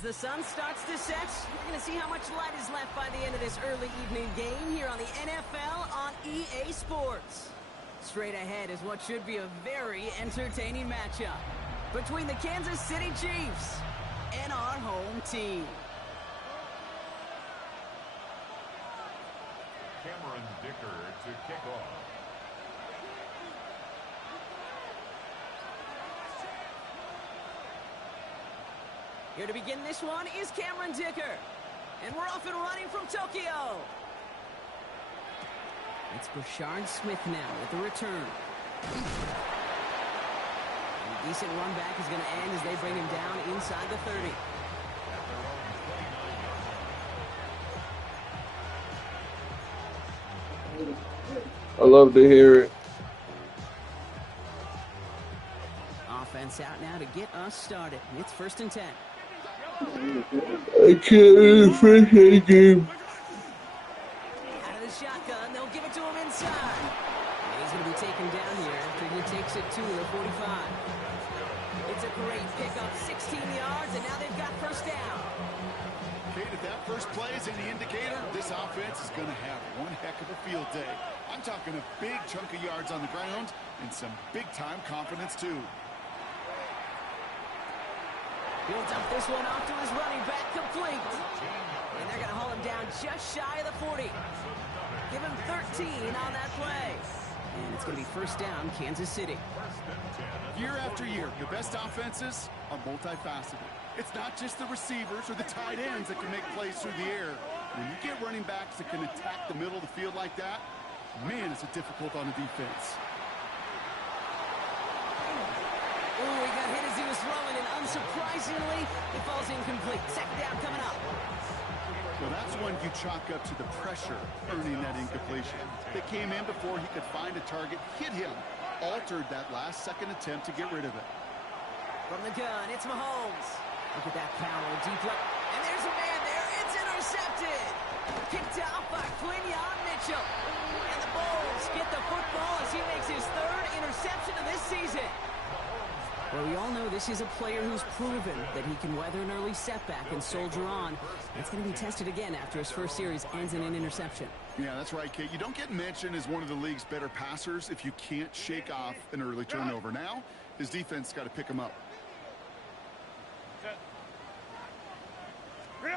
As the sun starts to set, we're going to see how much light is left by the end of this early evening game here on the NFL on EA Sports. Straight ahead is what should be a very entertaining matchup between the Kansas City Chiefs and our home team. Cameron Dicker to kick off. Here to begin this one is Cameron Dicker. And we're off and running from Tokyo. It's Brashard Smith now with the return. And a decent run back is going to end as they bring him down inside the 30. I love to hear it. Offense out now to get us started. It's 1st and 10. I can't finish the game. Out of the shotgun, they'll give it to him inside. And he's going to be taken down here after he takes it to the 45. It's a great pickup, 16 yards, and now they've got 1st down. Kate, if that first play is any indicator, this offense is going to have one heck of a field day. I'm talking a big chunk of yards on the ground and some big-time confidence, too. He'll dump this one off to his running back, complete. And they're going to haul him down just shy of the 40. Give him 13 on that play. And it's going to be 1st down, Kansas City. Year after year, the best offenses are multifaceted. It's not just the receivers or the tight ends that can make plays through the air. When you get running backs that can attack the middle of the field like that, man, is it difficult on the defense. Oh, he got hit as he was throwing, and unsurprisingly, it falls incomplete. 2nd down coming up. Well, that's when you chalk up to the pressure earning that incompletion. They came in before he could find a target, hit him, altered that last-second attempt to get rid of it. From the gun, it's Mahomes. Look at that power, deep left. And there's a man there. It's intercepted. Picked off by Quinyon Mitchell. And the Bulls get the football as he makes his 3rd interception of this season. Well, we all know this is a player who's proven that he can weather an early setback and soldier on. It's going to be tested again after his first series ends in an interception. Yeah, that's right, Kate. You don't get mentioned as one of the league's better passers if you can't shake off an early turnover. Now, his defense got to pick him up. No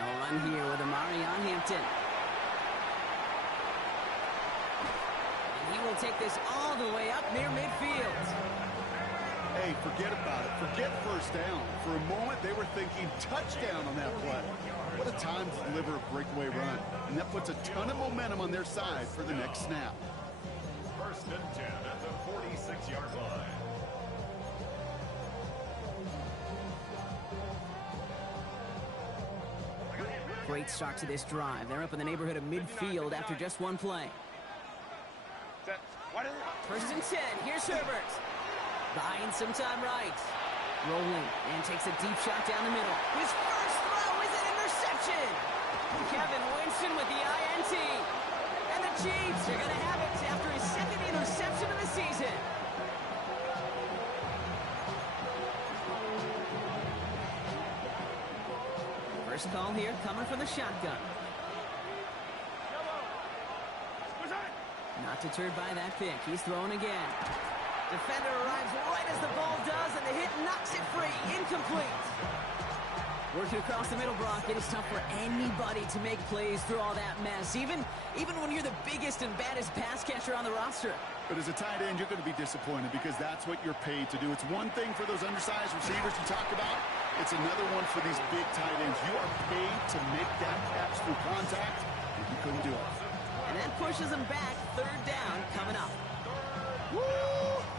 run here with Amari on Hampton. And he will take this all the way up near midfield. Hey, forget about it. Forget 1st down. For a moment, they were thinking touchdown on that play. What a time to deliver a breakaway run. And that puts a ton of momentum on their side for the next snap. 1st and 10 at the 46-yard line. Great start to this drive. They're up in the neighborhood of midfield after just one play. 1st and 10. Here's Herbert. Buying some time right. Rolling and takes a deep shot down the middle. His first throw is an interception. Kevin Winston with the INT. And the Chiefs are going to have it after his 2nd interception of the season. First call here coming from the shotgun. Not deterred by that pick. He's throwing again. Defender arrives right as the ball does, and the hit knocks it free. Incomplete. Working across the middle, Brock, it is tough for anybody to make plays through all that mess, even when you're the biggest and baddest pass catcher on the roster. But as a tight end, you're going to be disappointed because that's what you're paid to do. It's one thing for those undersized receivers you talk about. It's another one for these big tight ends. You are paid to make that catch through contact, and you couldn't do it. And that pushes him back. 3rd down coming up. Woo!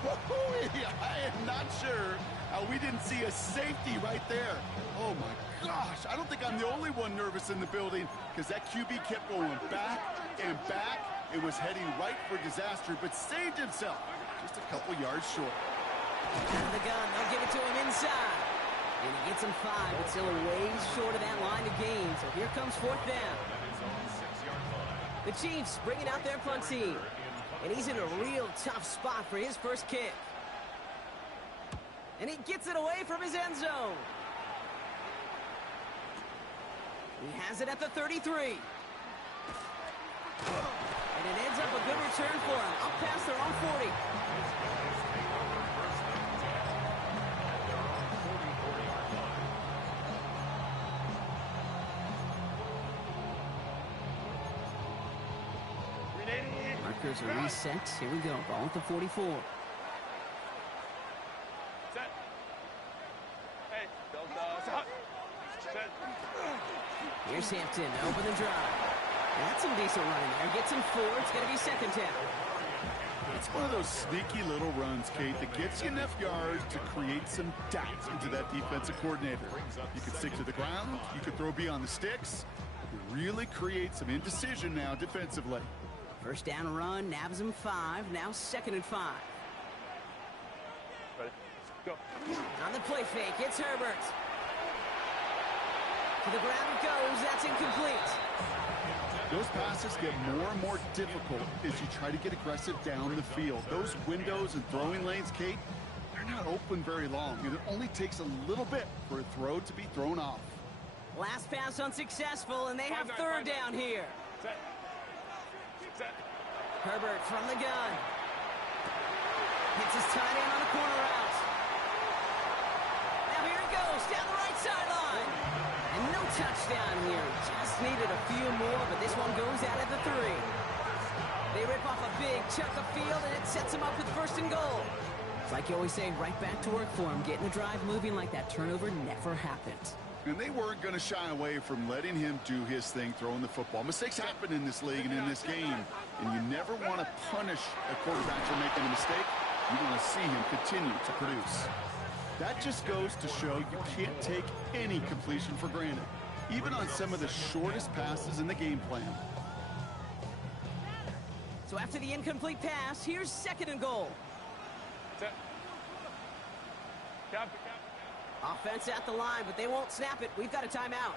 I am not sure how we didn't see a safety right there. Oh, my gosh. I don't think I'm the only one nervous in the building because that QB kept going back and back. It was heading right for disaster, but saved himself just a couple yards short. Out of the gun. They'll give it to him inside. And he gets him 5, but still a ways short of that line of gain. So here comes 4th down. The Chiefs bringing out their punt team. And he's in a real tough spot for his first kick. And he gets it away from his end zone. He has it at the 33. And it ends up a good return for him. Up past their own 40. Markers are reset. Here we go. Ball at the 44. Set. Hey, set. Here's Hampton. Open the drive. That's some decent running there. Gets him 4. It's going to be second down. It's one of those sneaky little runs, Kate, that gets you enough yards to create some doubt into that defensive coordinator. You can stick to the ground. You can throw beyond the sticks. You really create some indecision now defensively. First down run, nabs him 5. Now 2nd and 5. Ready? Go. On the play fake, it's Herbert. To the ground it goes. That's incomplete. Those passes get more and more difficult as you try to get aggressive down the field. Those windows and throwing lanes, Kate, they're not open very long, and it only takes a little bit for a throw to be thrown off. Last pass unsuccessful, and they have third down here. Set. Set. Herbert from the gun. Hits his tight end on the corner route. Now here it goes, down the right sideline. And no touchdown here. Just needed a few more, but this one goes out at the 3. They rip off a big chunk of field, and it sets them up with 1st and goal. It's like you always say, right back to work for him. Getting the drive moving like that turnover never happened. And they weren't going to shy away from letting him do his thing throwing the football. Mistakes happen in this league and in this game, and you never want to punish a quarterback for making a mistake. You want to see him continue to produce. That just goes to show you can't take any completion for granted, even on some of the shortest passes in the game plan. So after the incomplete pass, here's 2nd and goal. Set. Cap. Offense at the line, but they won't snap it. We've got a timeout.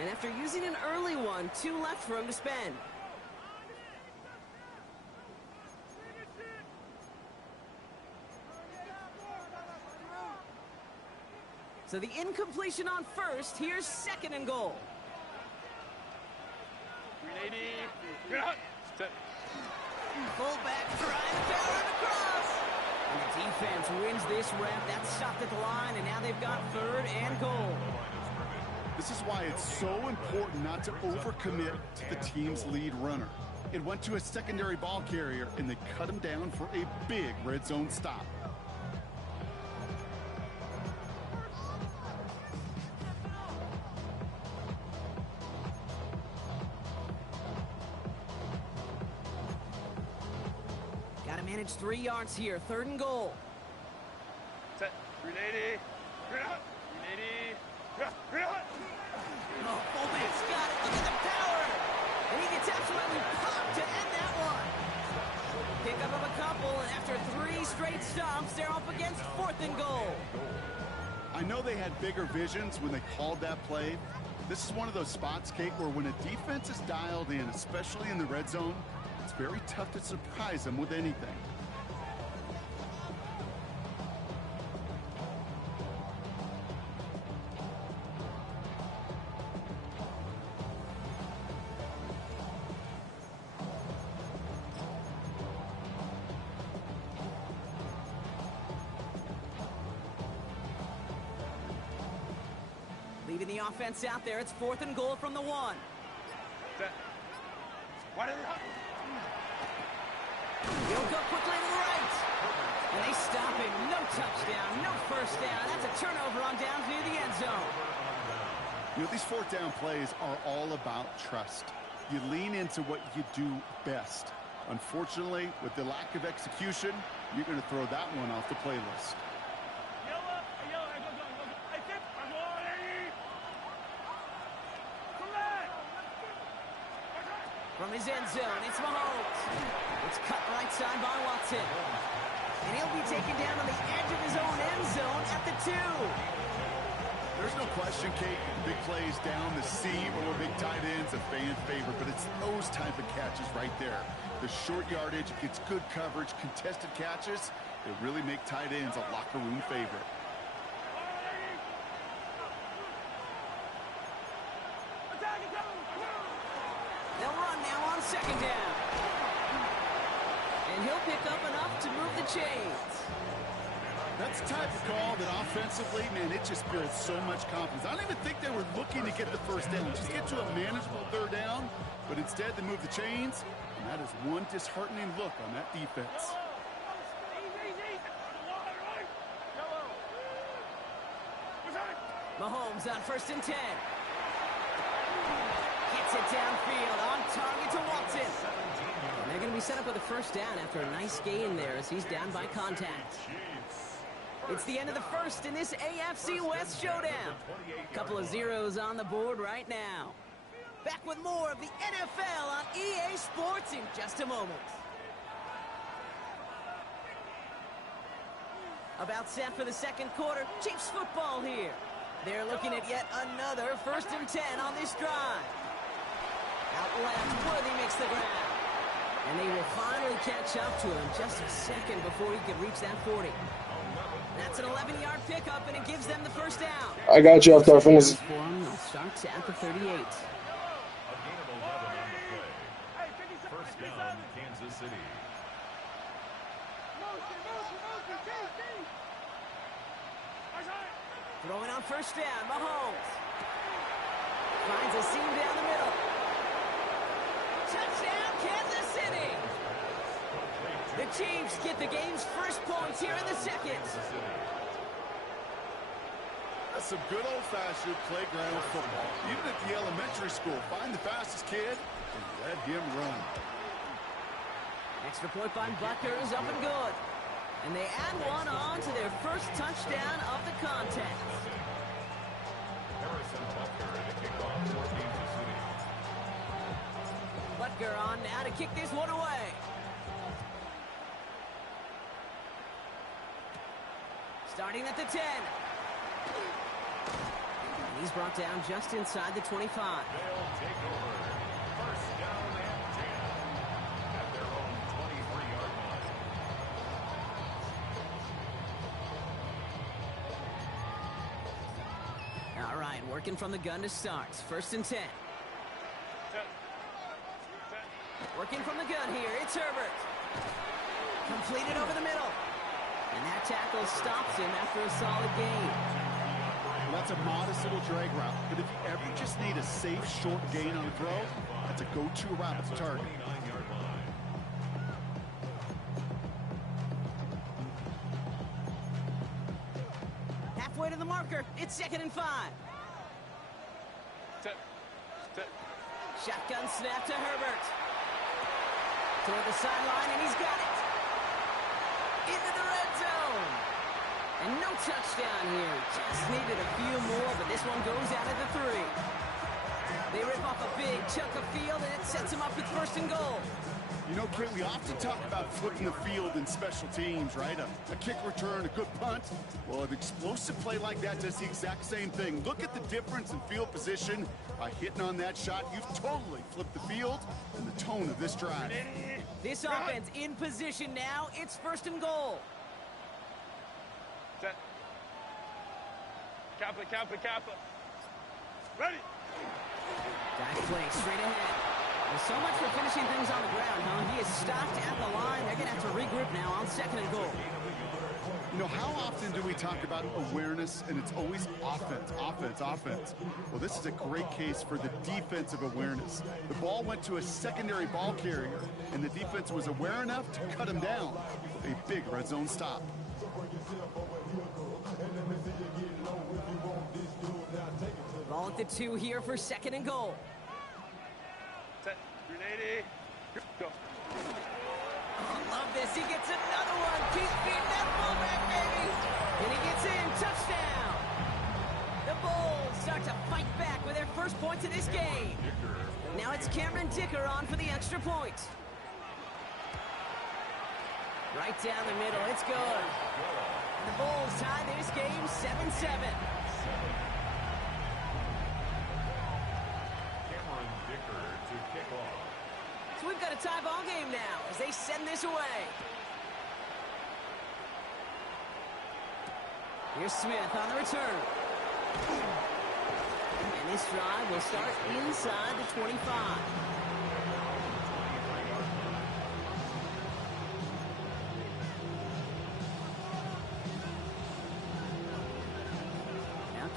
And after using an early one, 2 left for him to spend. So the incompletion on 1st. Here's 2nd and goal. 380. Set. Fullback trying to power it across. And the defense wins this rep. That's stopped at the line, and now they've got 3rd and goal. This is why it's so important not to overcommit to the team's lead runner. It went to a secondary ball carrier, and they cut him down for a big red zone stop. Got to manage 3 yards here. 3rd and goal. Set. 380. 380. Oh, fullback's got it. Look at the power. And he gets absolutely popped to end that one. Pick up of a couple, and after 3 straight stomps, they're up against 4th and goal. I know they had bigger visions when they called that play. This is one of those spots, Kate, where when a defense is dialed in, especially in the red zone, it's very tough to surprise them with anything. Leaving the offense out there, it's 4th and goal from the 1. Set. What is it? He'll go quickly to the right. And they stop him. No touchdown, no 1st down. That's a turnover on downs near the end zone. You know, these 4th down plays are all about trust. You lean into what you do best. Unfortunately, with the lack of execution, you're going to throw that one off the playlist. From his end zone, it's Mahomes. It's cut right side by Watson. And he'll be taken down on the edge of his own end zone at the 2. There's no question, Kate, big plays down the seam or big tight ends a fan favorite, but it's those type of catches right there. The short yardage, it gets good coverage, contested catches, they really make tight ends a locker room favorite. second down. And he'll pick up enough to move the chains. That's the type of call that offensively, man, it just builds so much confidence. I don't even think they were looking to get the first down. Just get to a manageable third down, but instead they move the chains, and that is one disheartening look on that defense. Mahomes on 1st and 10. Gets it downfield, on target to Watson. And they're going to be set up with a first down after a nice gain there as he's down by contact. It's the end of the first in this AFC West showdown. Couple of zeros on the board right now. Back with more of the NFL on EA Sports in just a moment. About set for the second quarter. Chiefs football here. They're looking at yet another 1st and 10 on this drive. Out left, Worthy makes the ground. And they will finally catch up to him just a second before he can reach that 40. That's an 11-yard pickup, and it gives them the first down. I got you after I finish. Starts at the 38. A gain of 11 on the play. First down, Kansas City. Throwing on first down, Mahomes. Finds a seam down the middle. Touchdown, Kansas City. The Chiefs get the game's first points here in the second. That's some good old-fashioned playground football. Even at the elementary school, find the fastest kid and let him run. Extra point by Butker is up and good. And they add one on to their first touchdown of the contest. Butker on now to kick this one away. Starting at the 10. And he's brought down just inside the 25. They'll take over. First down and 10 at their own 23-yard line. All right, working from the gun to start. 1st and 10. Working from the gun here, it's Herbert. Completed over the middle. And that tackle stops him after a solid gain. Well, that's a modest little drag route, but if you ever just need a safe, short gain on a throw, that's a go-to route at the target. Halfway to the marker, it's 2nd and 5. Shotgun snap to Herbert. Toward the sideline, and he's got it. Into the red zone. And no touchdown here. Just needed a few more, but this one goes out of the 3. They rip off a big chunk of field, and it sets them up with 1st and goal. You know, Kit, we often talk about flipping the field in special teams, right? A kick return, a good punt. Well, an explosive play like that does the exact same thing. Look at the difference in field position. By hitting on that shot, you've totally flipped the field and the tone of this drive. This offense in position now. It's 1st and goal. Set. Kappa. Ready. Dive play straight ahead. Well, so much for finishing things on the ground, huh? He is stopped at the line. They're going to have to regroup now on 2nd and goal. You know, how often do we talk about awareness, and it's always offense? Well, this is a great case for the defensive awareness. The ball went to a secondary ball carrier, and the defense was aware enough to cut him down. A big red zone stop. Ball at the 2 here for 2nd and goal. Set. 380. Go. Oh, love this. He gets another one. Keep feeding that fullback, baby. And he gets in. Touchdown. The Bulls start to fight back with their first points of this game. Now it's Cameron Dicker on for the extra point. Right down the middle. It's good. And the Bulls tie this game 7-7. Cameron Dicker to kick off. So we've got a tie ball game now as they send this away. Here's Smith on the return. And this drive will start inside the 25.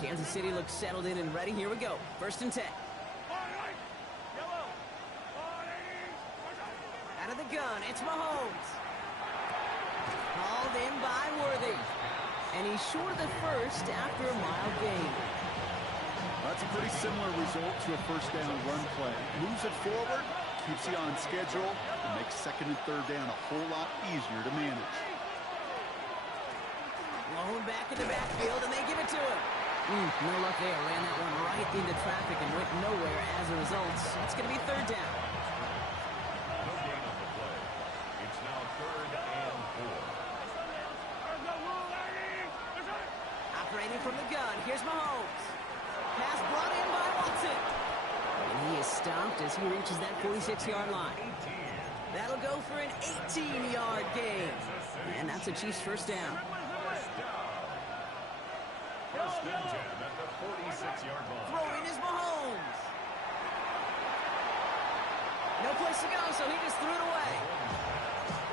Kansas City looks settled in and ready. Here we go. 1st and 10. Out of the gun, it's Mahomes. Hauled in by Worthy. And he's short of the first after a mild gain. That's a pretty similar result to a first down run play. Moves it forward, keeps you on schedule, and makes 2nd and 3rd down a whole lot easier to manage. Blown back in the backfield, and they give it to him. No luck there. Ran that one right into traffic and went nowhere as a result. It's going to be 3rd down. No gain on the play. It's now 3rd and 4. Operating from the gun, here's Mahomes. Pass brought in by Watson. And he is stopped as he reaches that 46-yard line. That'll go for an 18-yard gain. And that's a Chiefs 1st down. 1st and 10 at the 46-yard line. Throwing is Mahomes. No place to go, so he just threw it away.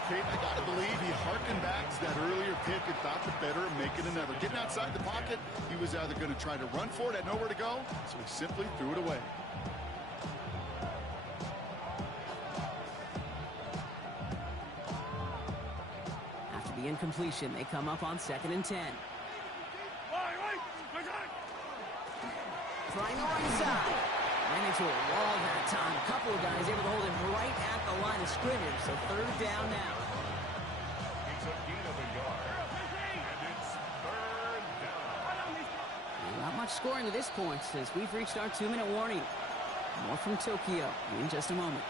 Kate, I got to believe he harkened back to that earlier pick and thought the better of making another. Getting outside the pocket, he was either going to try to run for it, had nowhere to go, so he simply threw it away. After the incompletion, they come up on 2nd and 10. Trying the right side. Ran into a wall that time. A couple of guys able to hold him right at the line of scrimmage. So 3rd down now. It's a gain of a yard. And it's 3rd down. Not much scoring to this point as we've reached our 2-minute warning. More from Tokyo in just a moment.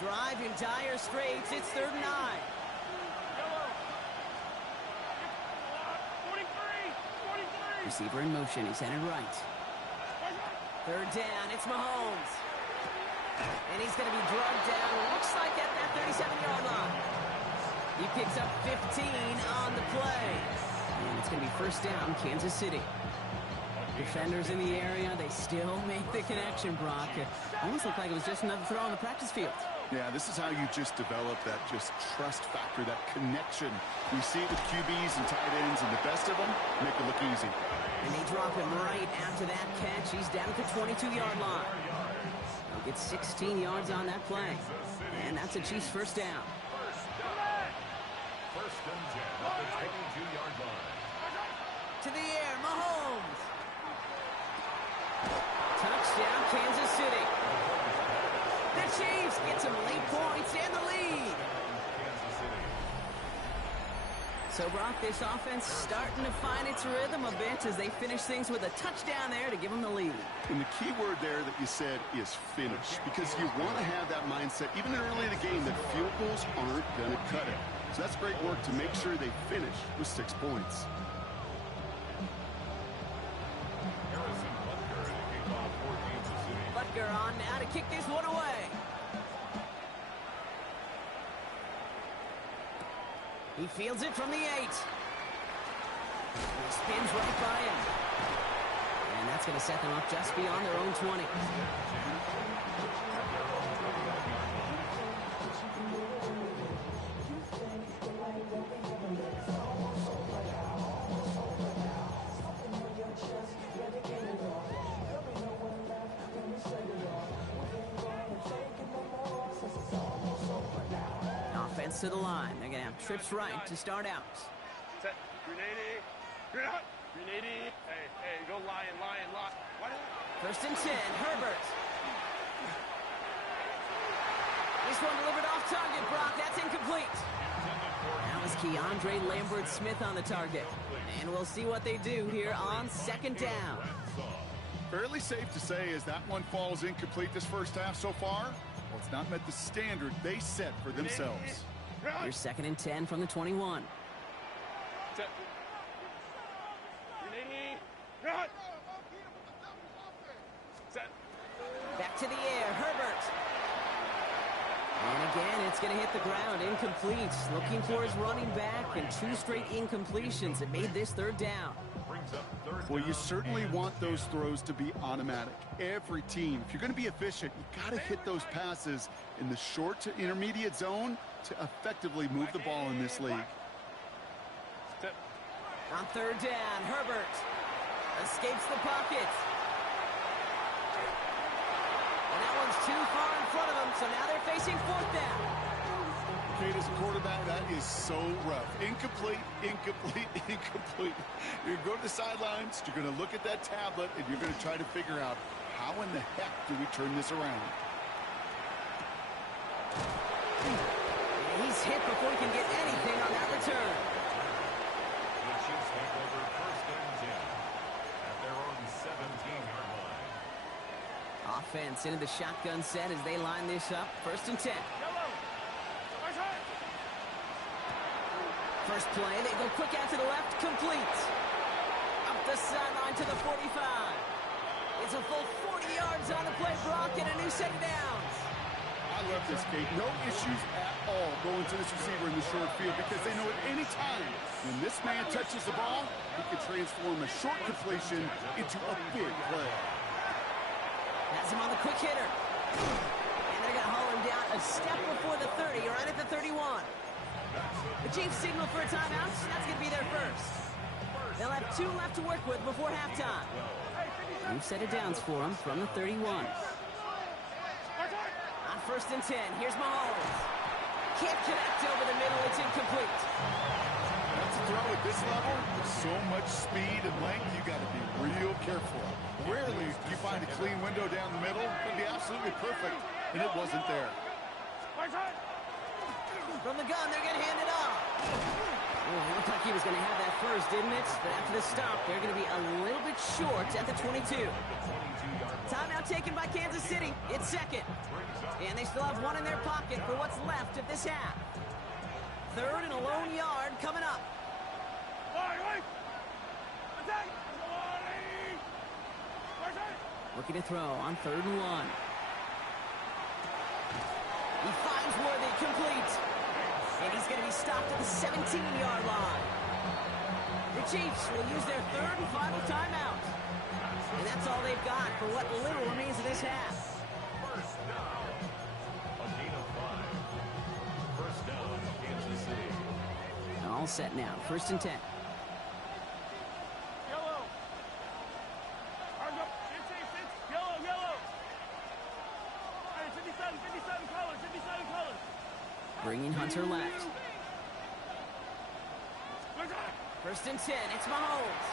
Drive in dire straits. It's 3rd and 9. Receiver in motion. He's headed right. 3rd down. It's Mahomes. And he's going to be drugged down. Looks like at that 37-yard line. He picks up 15 on the play. And it's going to be 1st down, Kansas City. Defenders in the area. They still make the connection, Brock. It almost looked like it was just another throw on the practice field. Yeah, this is how you just develop that just trust factor, that connection. We see it with QBs and tight ends, and the best of them make it look easy. And they drop him right after that catch. He's down at the 22-yard line. He'll get 16 yards on that play. And that's a Chiefs 1st down. 1st and 10 at the 22-yard line. To the air, Mahomes. Touchdown, Kansas City. The Chiefs get some late points and the lead. So, Brock, this offense starting to find its rhythm a bit as they finish things with a touchdown there to give them the lead. And the key word there that you said is finish, because you want to have that mindset, even early in the game, that field goals aren't going to cut it. So that's great work to make sure they finish with 6 points. Harrison Butker to kick off for Kansas City. Butker on now to kick this one away. He fields it from the 8. He spins right by him. And that's going to set them up just beyond their own 20. Offense to the line. They're going to have trips right to start out. Set. Grenade. Grenade. Hey, go lion. What? 1st and 10. Herbert. This one delivered off target, Brock. That's incomplete. That was Keandre Lambert-Smith on the target. And we'll see what they do here on 2nd down. Fairly safe to say as that one falls incomplete this first half so far, well, it's not met the standard they set for themselves. Here's 2nd and 10 from the 21. Set. Grenade. Run. Set. Back to the air, Herbert. And again, it's going to hit the ground, incomplete. Looking for his running back, and 2 straight incompletions. It made this 3rd down. Well, you certainly want those throws to be automatic. Every team, if you're going to be efficient, you got to hit those passes in the short to intermediate zone to effectively move the ball in this league. Step. On third down, Herbert escapes the pocket. And that one's too far in front of them, so now they're facing fourth down. Kate, as a quarterback, that is so rough. Incomplete, incomplete, incomplete. You're going to go to the sidelines, you're going to look at that tablet, and you're going to try to figure out how in the heck do we turn this around. He's hit before he can get anything on that return. The Chiefs take over first and 10 at their own 17-yard line. Offense into the shotgun set as they line this up. First and 10. Yellow. Right side. First play, they go quick out to the left, complete. Up the sideline to the 45. It's a full 40 yards on the play, Brock, and a new set of downs. I love this, Kate. No issues at all going to this receiver in the short field because they know at any time when this man touches the ball, he can transform a short completion into a big play. Has him on the quick hitter. And they're going to haul him down a step before the 30, right at the 31. The Chiefs signal for a timeout. That's going to be their first. They'll have 2 left to work with before halftime. New set of downs for them from the 31. On first and 10, here's Mahomes. Can't connect over the middle. It's incomplete. That's a throw at this level. With so much speed and length, you got to be real careful. Rarely do you find a clean window down the middle. It'd be absolutely perfect, and it wasn't there. From the gun, they're going to hand it off. Oh, it looked like he was going to have that first, didn't it? But after the stop, they're going to be a little bit short at the 22. Timeout taken by Kansas City. It's second. And they still have 1 in their pocket for what's left of this half. Third and a lone yard coming up. Looking to throw on third and 1. He finds Worthy, complete. And he's going to be stopped at the 17-yard line. The Chiefs will use their third and final timeout. And that's all they've got for what little remains of this half. First down. A gain of 5. First down, Kansas City. All set now. First and 10. Yellow. Yellow, yellow. Hey, 57 colors, 57 colors. Bringing Hunter left. First and 10. It's Mahomes.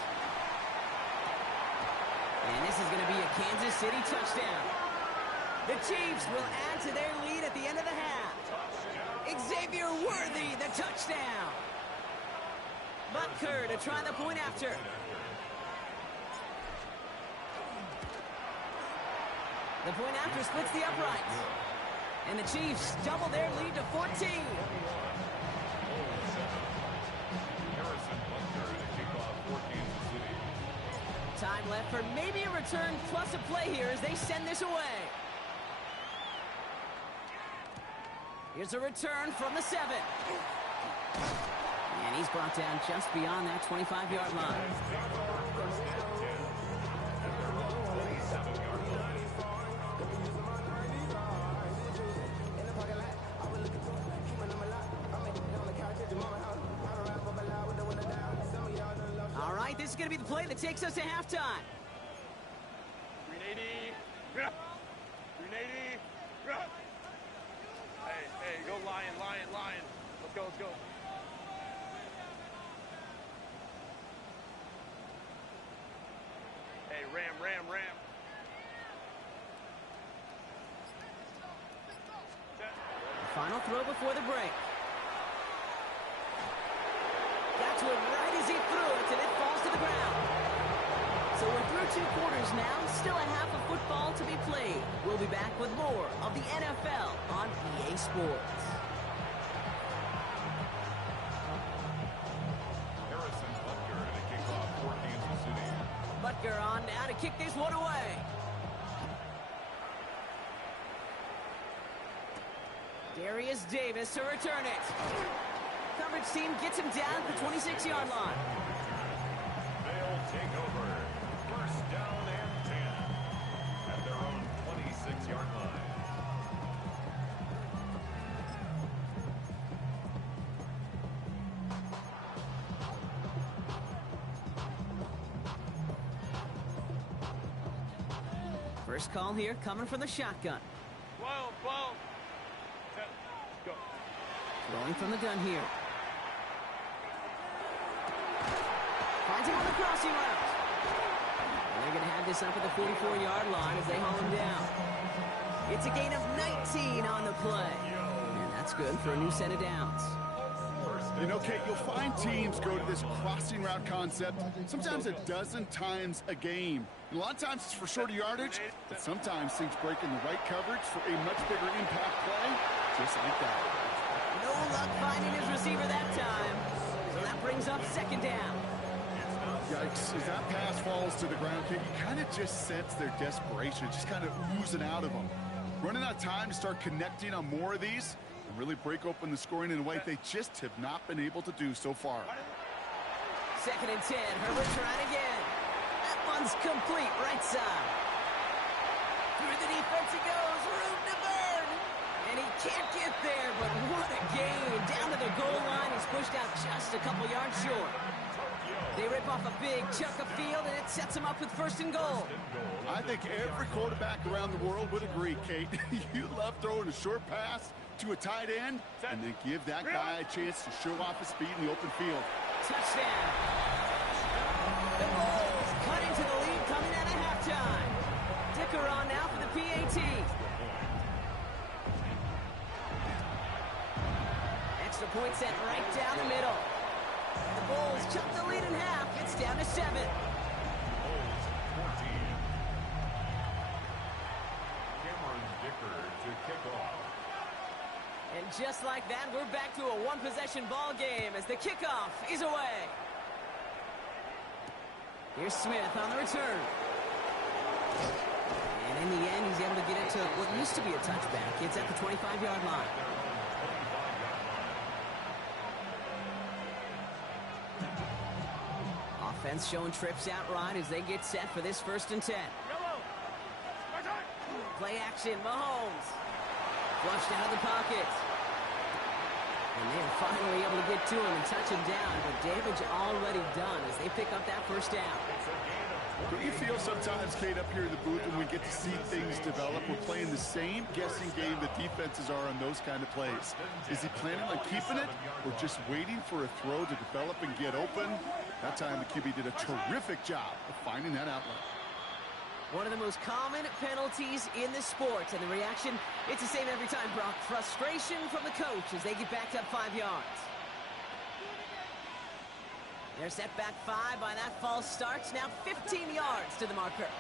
And this is going to be a Kansas City touchdown. The Chiefs will add to their lead at the end of the half. Xavier Worthy, the touchdown. Butker to try the point after. The point after splits the uprights. And the Chiefs double their lead to 14. Time left for maybe a return plus a play here as they send this away. Here's a return from the 7. And he's brought down just beyond that 25-yard line. All right, this is going to be the play that takes us to halftime. 380. 380. Hey, go lion. Let's go. Hey, ram. Final throw before the break. Got to it right as he threw it, and it falls to the ground. So we're through 2 quarters now, still a half of football to be played. We'll be back with more of the NFL on EA Sports. Harrison Butker and a kickoff for Kansas City. Butker on now to kick this one away. Darius Davis to return it. Coverage team gets him down at the 26-yard line. They'll take over. First down and 10 at their own 26-yard line. First call here coming from the shotgun. 12, 12. 10, go. Throwing from the gun here. Finds him on the crossing route. And they're going to have this up at the 44-yard line as they haul him down. It's a gain of 19 on the play. And that's good for a new set of downs. You know, Kate, you'll find teams go to this crossing route concept sometimes a dozen times a game. And a lot of times it's for shorter yardage, but sometimes things break in the right coverage for a much bigger impact play, just like that. No luck finding his receiver that time. So that brings up second down. Yikes, as that pass falls to the ground, Kate, you kind of just sense their desperation, just kind of oozing out of them. Running out of time to start connecting on more of these and really break open the scoring in a way they just have not been able to do so far. Second and 10. Herbert trying again. That one's complete right side. Through the defense he goes. Room to burn. And he can't get there, but what a gain. Down to the goal line. He's pushed out just a couple yards short. They rip off a big chunk of field, and it sets them up with first and goal. I think every quarterback around the world would agree, Kate. You love throwing a short pass to a tight end and then give that guy a chance to show off his speed in the open field. Touchdown. The Bulls cutting to the lead coming out of halftime. Dicker on now for the PAT. Extra point sent right down the middle. The Bulls cut the lead in half. It's down to 7. Bulls 14. Cameron Dicker to kick off. And just like that, we're back to a one-possession ball game as the kickoff is away. Here's Smith on the return. And in the end, he's able to get it to what used to be a touchback. It's at the 25-yard line. Offense showing trips out right as they get set for this first and 10. Play action, Mahomes. Flushed out of the pocket. And they're finally able to get to him and touch him down. But damage already done as they pick up that first down. Don't you feel sometimes, Kate, up here in the booth when we get to see things develop, we're playing the same guessing game that defenses are on those kind of plays? Is he planning on keeping it or just waiting for a throw to develop and get open? That time the QB did a terrific job of finding that outlet. One of the most common penalties in the sport, and the reaction, it's the same every time, Brock. Frustration from the coach as they get backed up 5 yards. They're set back 5 by that false start. Now 15 yards to the marker.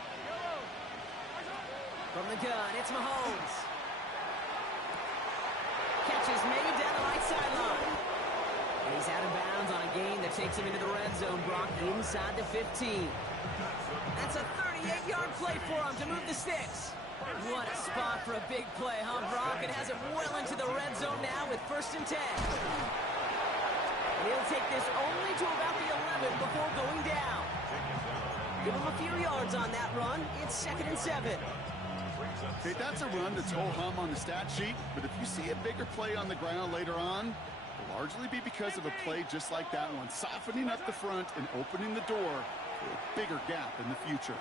From the gun, it's Mahomes. Catch is made down the right sideline. And he's out of bounds on a gain that takes him into the red zone, Brock, inside the 15. That's a 38-yard play for him to move the sticks. What a spot for a big play, huh, Brock? It has it well into the red zone now with first and 10. And he'll take this only to about the 11 before going down. Give him a few yards on that run. It's second and 7. Okay, that's a run that's ho-hum on the stat sheet, but if you see a bigger play on the ground later on, it'll largely be because of a play just like that one, softening up the front and opening the door for a bigger gap in the future.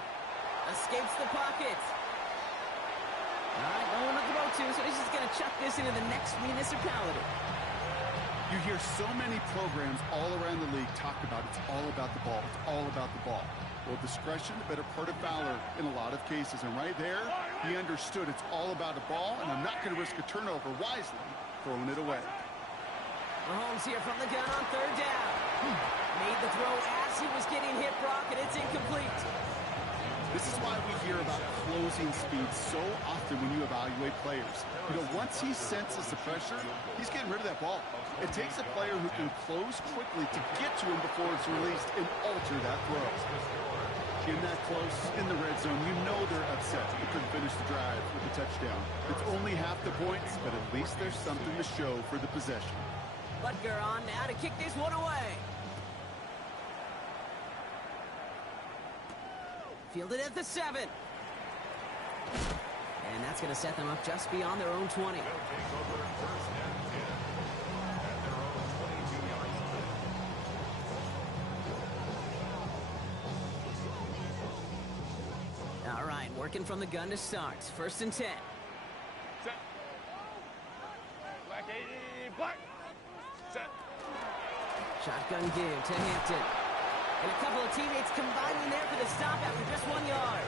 Escapes the pocket. All right, no one to throw to, so he's just going to chuck this into the next municipality. You hear so many programs all around the league talk about it's all about the ball, it's all about the ball. Well, discretion, the better part of valor in a lot of cases. And right there, he understood it's all about the ball, and I'm not going to risk a turnover wisely, throwing it away. Mahomes here from the gun on third down. Made the throw as he was getting hit, Brock, and it's incomplete. This is why we hear about closing speed so often when you evaluate players. You know, once he senses the pressure, he's getting rid of that ball. It takes a player who can close quickly to get to him before it's released and alter that throw. In that close, in the red zone, you know they're upset. They couldn't finish the drive with a touchdown. It's only half the points, but at least there's something to show for the possession. Butker on now to kick this one away. Fielded at the 7. And that's going to set them up just beyond their own 20. All right, Working from the gun to start. 1st and 10. Set. Black 80. Black. Set. Shotgun give to Hampton. And a couple of teammates combining there for the stop after just 1 yard.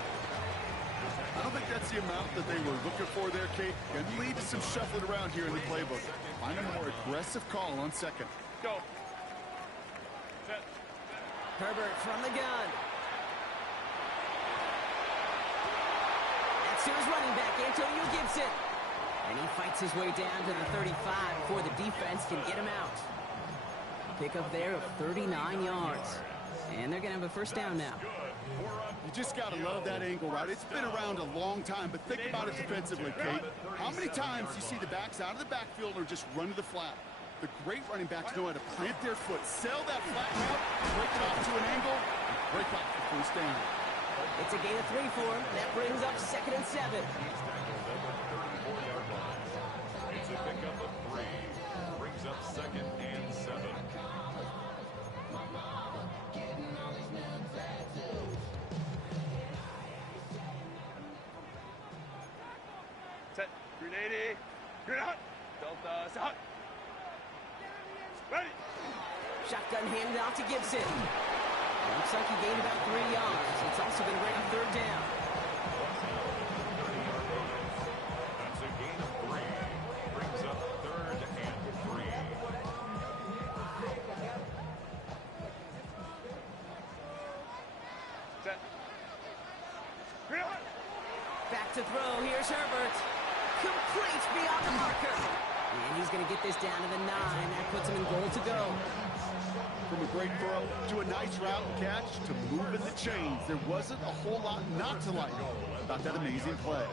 I don't think that's the amount that they were looking for there, Kate. Going to lead to some shuffling around here in the playbook. Find a more aggressive call on 2nd. Go. Set. Herbert from the gun. That's to his running back, Antonio Gibson. And he fights his way down to the 35 before the defense can get him out. Pickup there of 39 yards. And they're going to have a 1st down now. You just got to love that angle, right? It's been around a long time, but think about it defensively, Kate. How many times do you see the backs out of the backfield or just run to the flat? The great running backs know how to plant their foot, sell that flat route, break it off to an angle, and break off the 1st down. It's a gain of 3 for him. That brings up 2nd and 7. It's a pickup of 3. Brings up 2nd and 7. Set. 380. Grenade. Delta. Set. Ready. Shotgun handed off to Gibson. Looks like he gained about 3 yards. It's also going to bring up 3rd down. That's a gain of 3. Brings up 3rd and 3. Set. Grenade. Back to throw. Here's Herbert. Complete beyond the marker. And he's going to get this down to the 9. That puts him in goal to go. From a great throw to a nice route and catch to moving the chains. There wasn't a whole lot not to like about that amazing play.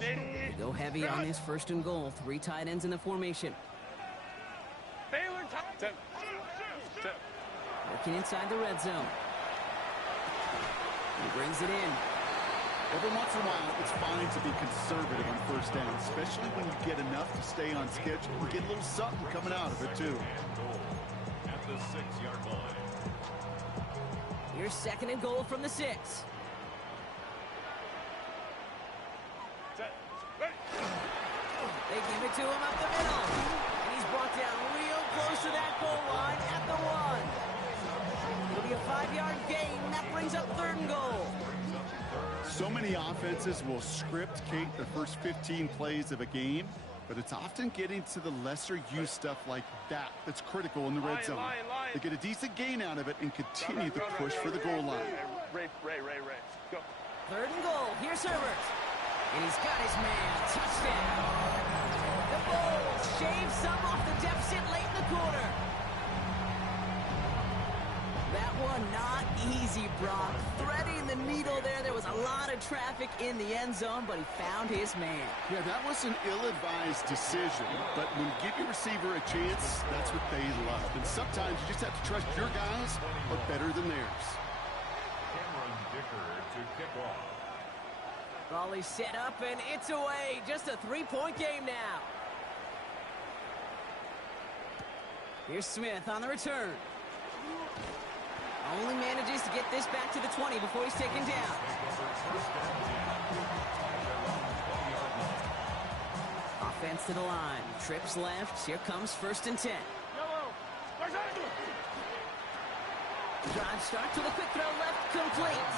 They go heavy on this 1st and goal. 3 tight ends in the formation. Baylor. Set. Set. Working inside the red zone. He brings it in. Every once in a while, it's fine to be conservative on 1st down, especially when you get enough to stay on schedule and get a little something coming out of it, too. At the 6-yard line. Here's 2nd and goal from the 6. Set. Ready. They give it to him up the middle. And he's brought down real close to that goal line at the 1. It'll be a 5-yard gain. That brings up 3rd and goal. So many offenses will script, Kate, the first 15 plays of a game, but it's often getting to the lesser use stuff like that that's critical in the red zone. They get a decent gain out of it and continue the push for the goal line. Ray. Go. 3rd and goal. Here's Herbert. And he's got his man. Touchdown. The Bulls shave some off the deficit late in the quarter. That one not easy, Brock. Threading the needle there. There was a lot of traffic in the end zone, but he found his man. Yeah, that was an ill-advised decision, but when you give your receiver a chance, that's what they love. And sometimes you just have to trust your guys are better than theirs. Cameron Dicker to kick off. Volley set up, and it's away. Just a 3-point game now. Here's Smith on the return. Only manages to get this back to the 20 before he's taken down. Offense to the line. Trips left. Here comes 1st and 10. Drive start to the quick throw left. Complete.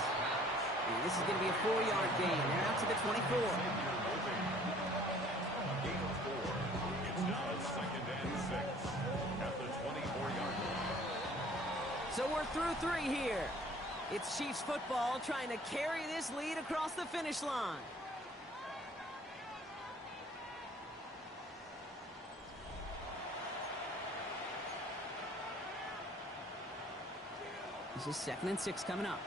And this is going to be a 4-yard gain. They're out to the 24. Gain of 4. It's now 2nd and 6 at the 24-yard line. So we're through 3 here. It's Chiefs football trying to carry this lead across the finish line. This is 2nd and 6 coming up.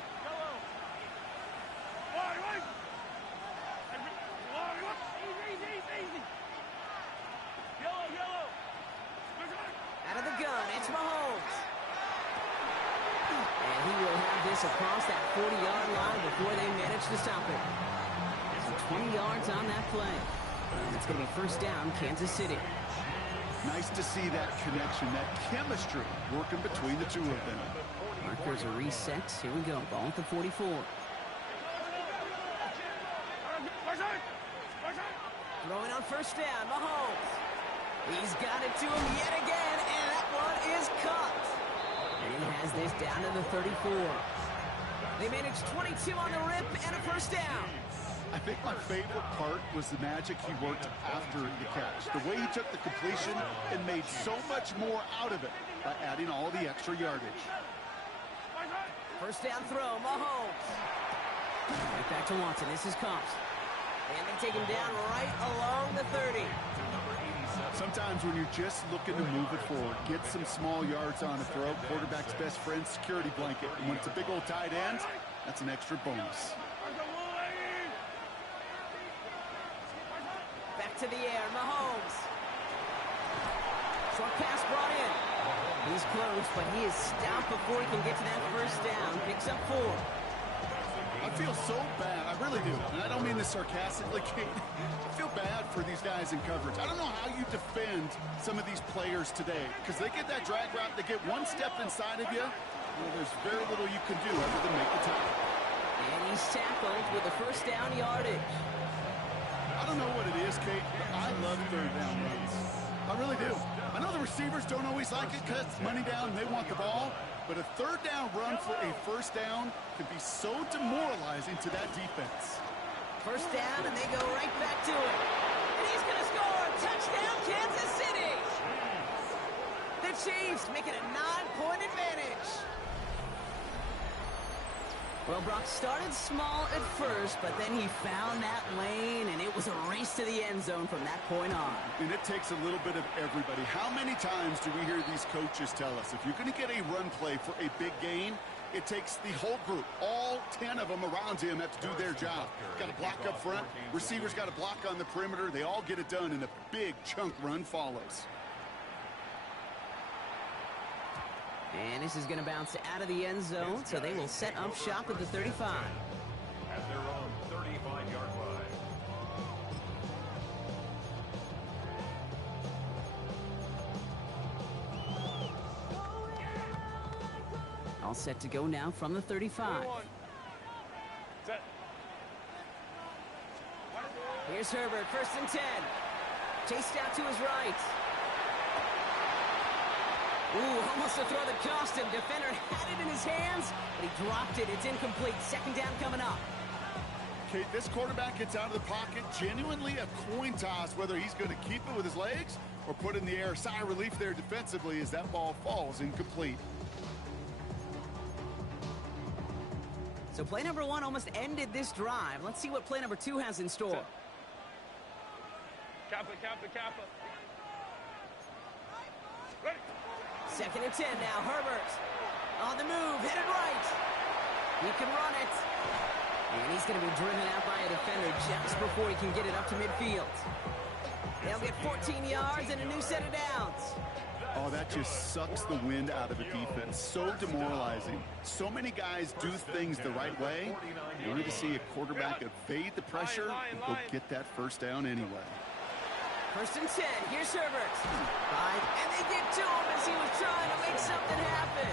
Out of the gun, it's Mahomes. And he will have this across that 40-yard line before they manage to stop it. So 20 yards on that play. And it's going to be first down, Kansas City. Nice to see that connection, that chemistry working between the two of them. Markers are reset. Here we go. Ball at the 44. Throwing on first down, Mahomes. He's got it to him yet again, and that one is caught. And he has this down to the 34. They managed 22 on the rip and a first down. I think my favorite part was the magic he worked after the catch. The way he took the completion and made so much more out of it by adding all the extra yardage. First down throw, Mahomes. Right back to Watson. This is Cops. And they take him down right along the 30. Sometimes when you're just looking to move it forward, get some small yards on a throw, quarterback's best friend, security blanket. And when it's a big old tight end, that's an extra bonus. Back to the air, Mahomes. Short pass brought in. He's close, but he is stopped before he can get to that first down. Picks up 4. I feel so bad. I really do. And I don't mean this sarcastically, Kate. I feel bad for these guys in coverage. I don't know how you defend some of these players today because they get that drag route, they get one step inside of you. Well, there's very little you can do other than make the tackle. And he's tackled with a first down yardage. I don't know what it is, Kate, but I love third down runs. I really do. I know the receivers don't always like it because it's money down and they want the ball. But a third down run for a first down can be so demoralizing to that defense. First down, and they go right back to it. And he's going to score. Touchdown, Kansas City. The Chiefs make it a 9-point advantage. Well, Brock started small at first, but then he found that lane, and it was a race to the end zone from that point on. And it takes a little bit of everybody. How many times do we hear these coaches tell us, if you're going to get a run play for a big gain, it takes the whole group. All 10 of them around him have to do their job. Got to block up front. Receivers got to block on the perimeter. They all get it done, and a big chunk run follows. And this is going to bounce out of the end zone, so they will set up shop at the 35. At their own 35-yard line. All set to go now from the 35. Set. Here's Herbert, first and 10. Chased out to his right. Ooh, almost a throw that cost him. Defender had it in his hands, but he dropped it. It's incomplete. Second down coming up. Kate, this quarterback gets out of the pocket. Genuinely a coin toss whether he's going to keep it with his legs or put it in the air. Sigh of relief there defensively as that ball falls incomplete. So play number 1 almost ended this drive. Let's see what play number 2 has in store. Kappa, Kappa, Kappa. Ready. Second and 10 now. Herbert on the move, headed right. He can run it. And he's going to be driven out by a defender just before he can get it up to midfield. They'll get 14 yards and a new set of downs. Oh, that just sucks the wind out of a defense. So demoralizing. So many guys do things the right way. You need to see a quarterback evade the pressure and go get that first down anyway. First and 10. Here's Herbert. 5, and they get to him as he was trying to make something happen.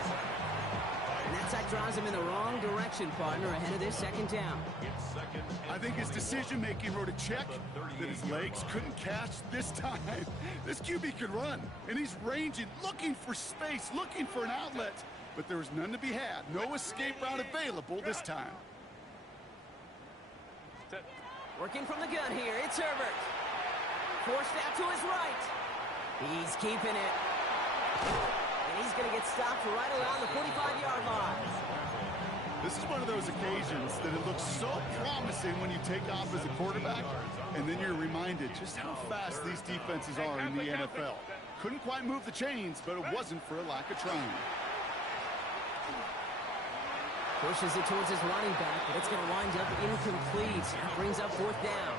And that sack drives him in the wrong direction, partner, ahead of this second down. I think his decision-making wrote a check that his legs couldn't catch this time. This QB can run, and he's ranging, looking for space, looking for an outlet. But there was none to be had. No escape route available this time. Working from the gun here, it's Herbert. Forced out to his right. He's keeping it. And he's going to get stopped right around the 45-yard line. This is one of those occasions that it looks so promising when you take off as a quarterback, and then you're reminded just how fast these defenses are in the NFL. Couldn't quite move the chains, but it wasn't for a lack of trying. Pushes it towards his running back, but it's going to wind up incomplete. That brings up fourth down.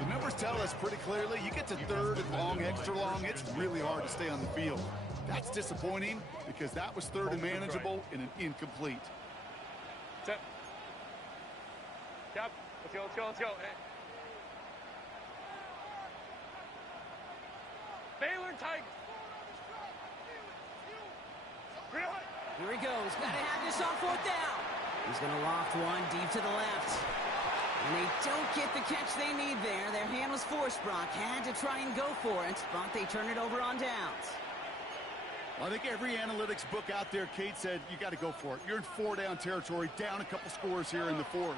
The numbers tell us pretty clearly, you get to third and long, extra long, it's really hard to stay on the field. That's disappointing because that was third and manageable and an incomplete. Set. Cap. Let's go. Hey. Baylor Tigers. Really? Here he goes. Got to have this on 4th down. He's going to loft one deep to the left. And they don't get the catch they need there. Their hand was forced, Brock. Had to try and go for it, but they turn it over on downs. I think every analytics book out there, Kate, said you got to go for it. You're in 4-down territory, down a couple scores here in the 4th.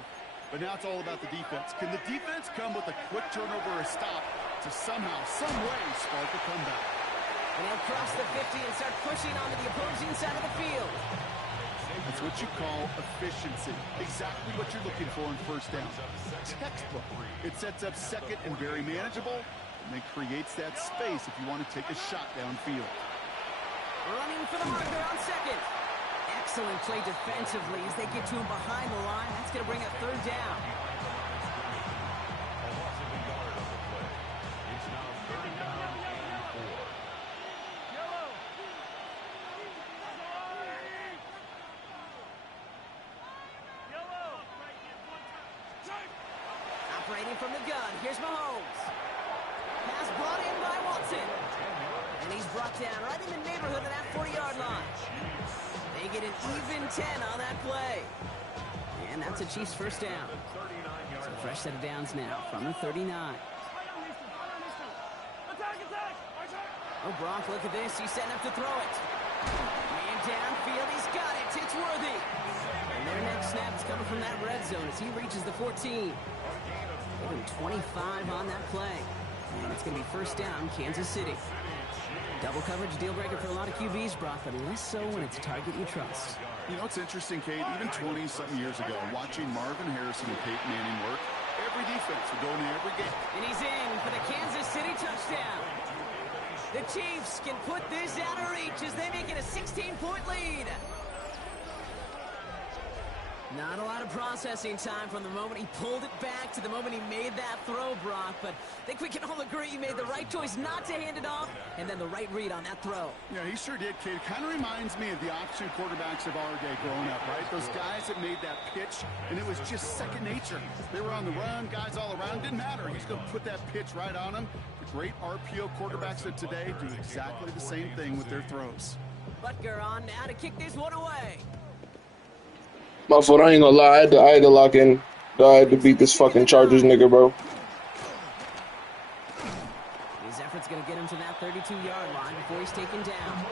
But now it's all about the defense. Can the defense come with a quick turnover or a stop to somehow, some way, spark a comeback? And he'll cross the 50 and start pushing onto the opposing side of the field. That's what you call efficiency. Exactly what you're looking for in 1st down. Textbook. It sets up 2nd and very manageable, and then creates that space if you want to take a shot downfield. Running for the marker on 2nd. Excellent play defensively as they get to him behind the line. That's going to bring up 3rd down. Operating from the gun. Here's Mahomes. Pass brought in by Watson. And he's brought down right in the neighborhood of that 40-yard line. They get an even 10 on that play. And that's a Chiefs 1st down. So a fresh set of downs now from the 39. Oh, Brock, look at this. He's setting up to throw it. Man downfield. He's got it. It's Worthy. And their next snap is coming from that red zone as he reaches the 14. Give him 25 on that play. And it's going to be 1st down, Kansas City. Double coverage, deal breaker for a lot of QBs, Brock, but less so when it's a target you trust. You know, it's interesting, Kate, even 20-something years ago, watching Marvin Harrison and Peyton Manning work, every defense would go into every game. And he's in for the Kansas City touchdown. The Chiefs can put this out of reach as they make it a 16-point lead. Not a lot of processing time from the moment he pulled it back to the moment he made that throw, Brock. But I think we can all agree he made the right choice not to hand it off, and then the right read on that throw. Yeah, he sure did, Kate. It kind of reminds me of the option quarterbacks of our day growing up, right? Those guys that made that pitch, and it was just second nature. They were on the run, guys all around. Didn't matter. He's going to put that pitch right on them. The great RPO quarterbacks of today do exactly the same thing with their throws. Butker on now to kick this one away. My foot, I ain't gonna lie, I had to lock in. I had to beat this fucking Chargers nigga, bro. His effort's gonna get him to that 32-yard line before he's taken down.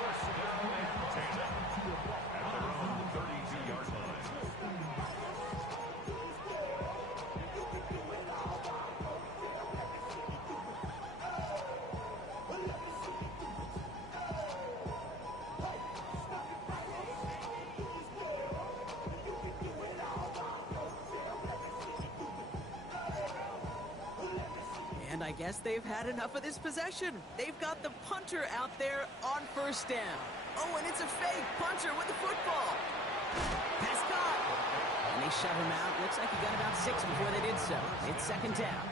And I guess they've had enough of this possession. They've got the punter out there on 1st down. Oh, and it's a fake punter with the football. Pass caught. And they shove him out. Looks like he got about 6 before they did so. It's 2nd down.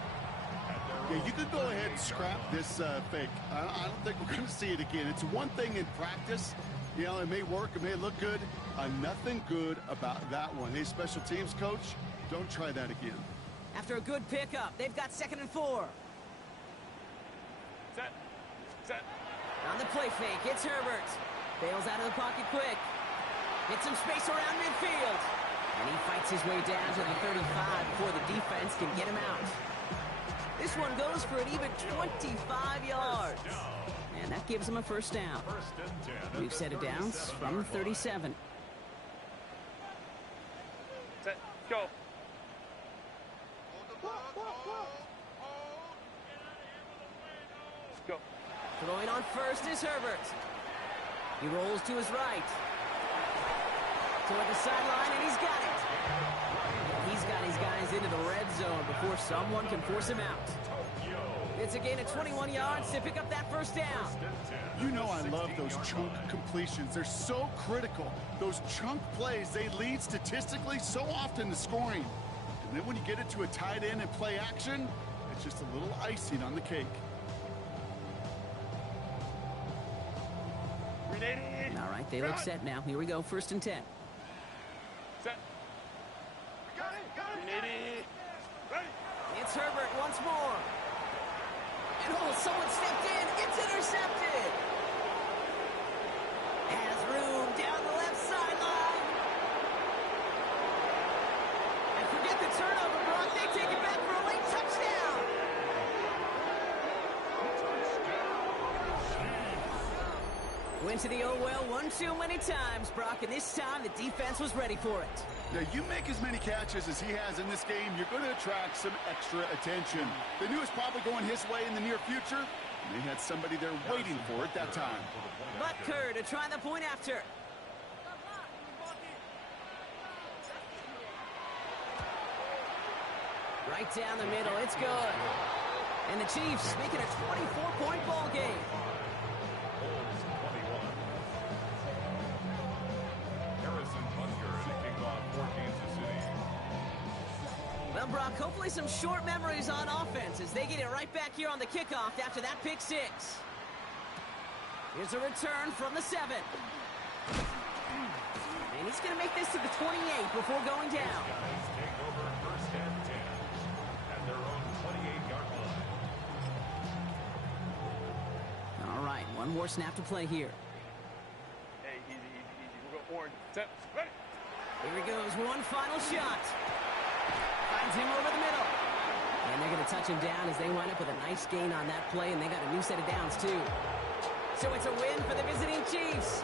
Yeah, you could go ahead and scrap this fake. I don't think we're going to see it again. It's one thing in practice. You know, it may work, it may look good. Nothing good about that one. Hey, special teams coach, don't try that again. After a good pickup, they've got 2nd and 4. Set. On the play fake, it's Herbert. Bails out of the pocket quick. Gets some space around midfield. And he fights his way down to the 35 before the defense can get him out. This one goes for an even 25 yards. And that gives him a 1st down. We've set it down from the 37. Set. Go. Go. Throwing on 1st is Herbert. He rolls to his right. Toward the sideline, and he's got it. He's got his guys into the red zone before someone can force him out. It's a gain of 21 yards to pick up that 1st down. You know I love those chunk completions. They're so critical. Those chunk plays, they lead statistically so often to scoring. And then when you get it to a tight end and play action, it's just a little icing on the cake. All right, they look set now. Here we go, 1st and 10. Set. Ready. Ready. It's Herbert once more. And oh, someone stepped in. It's intercepted. Has room down the left sideline. And forget the turnover, Brock. They take it back for a late touchdown. Went to the oh well one too many times, Brock, and this time the defense was ready for it. Now, you make as many catches as he has in this game, you're going to attract some extra attention. They knew it was probably going his way in the near future, and they had somebody there waiting for it that time. Butker to try the point after. Right down the middle, it's good. And the Chiefs making a 24-point ball game. Bulls 21. Harrison Butker in the kickoff for Kansas City. Well, Brock, hopefully some short memories on offense as they get it right back here on the kickoff after that pick six. Here's a return from the 7. And he's going to make this to the 28 before going down. Guys take over first and 10 at their own 28-yard line. All right, one more snap to play here. Hey, easy. We'll go orange. Set. Ready. Here he goes, one final shot. Finds him over the middle. And they're going to touch him down as they wind up with a nice gain on that play, and they got a new set of downs, too. So it's a win for the visiting Chiefs.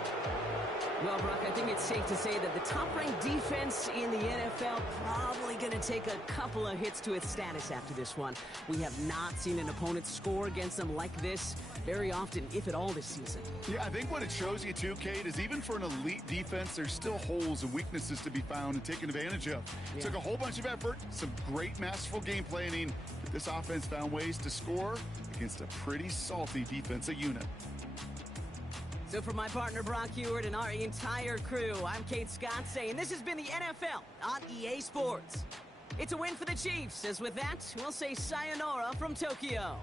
Well, Brock, I think it's safe to say that the top-ranked defense in the NFL probably going to take a couple of hits to its status after this one. We have not seen an opponent score against them like this very often, if at all, this season. Yeah, I think what it shows you too, Kate, is even for an elite defense, there's still holes and weaknesses to be found and taken advantage of. Yeah. Took a whole bunch of effort, some great masterful game planning, but this offense found ways to score against a pretty salty defensive unit. So for my partner Brock Ewart and our entire crew, I'm Kate Scott saying this has been the NFL on EA Sports. It's a win for the Chiefs, as with that, we'll say sayonara from Tokyo.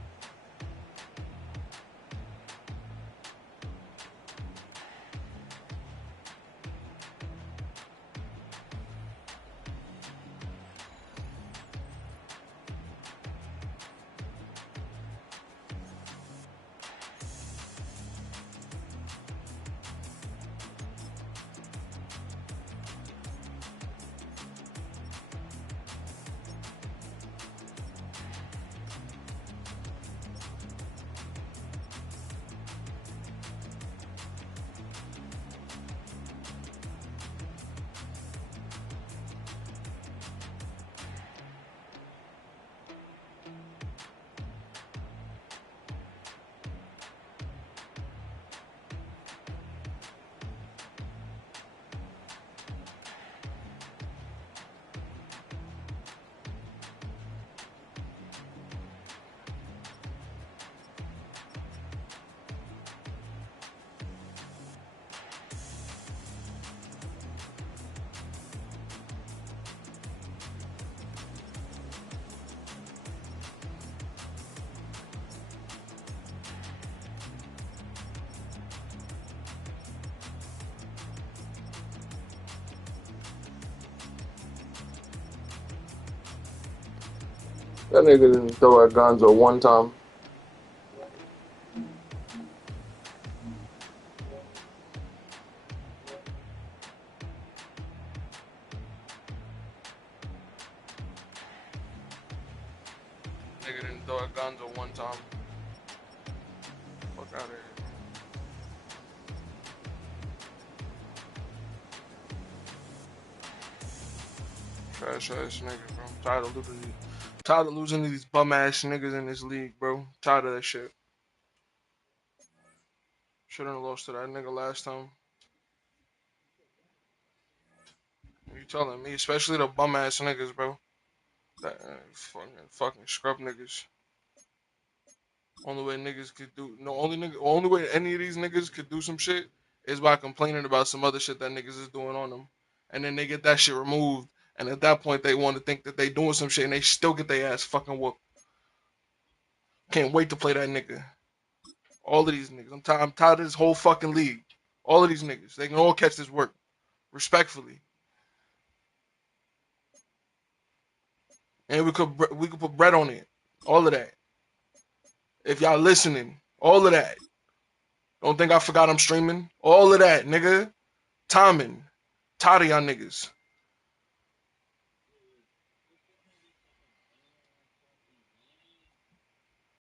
That nigga didn't throw at Gonzo one time. Nigga didn't throw at Gonzo one time. Fuck out of here. Trash ass nigga, bro. I'm tired of losing to these bum ass niggas in this league, bro. Tired of that shit. Shouldn't have lost to that nigga last time. You telling me, especially the bum ass niggas, bro. That fucking scrub niggas. Only way niggas could do only way any of these niggas could do some shit is by complaining about some other shit that niggas is doing on them, and then they get that shit removed, and at that point they want to think that they doing some shit, and they still get their ass fucking whooped. Can't wait to play that nigga. All of these niggas, I'm tired of this whole fucking league. All of these niggas, they can all catch this work, respectfully. And we could put bread on it. All of that. If y'all listening, all of that. Don't think I forgot I'm streaming. All of that, nigga. Timing. Tired of y'all niggas.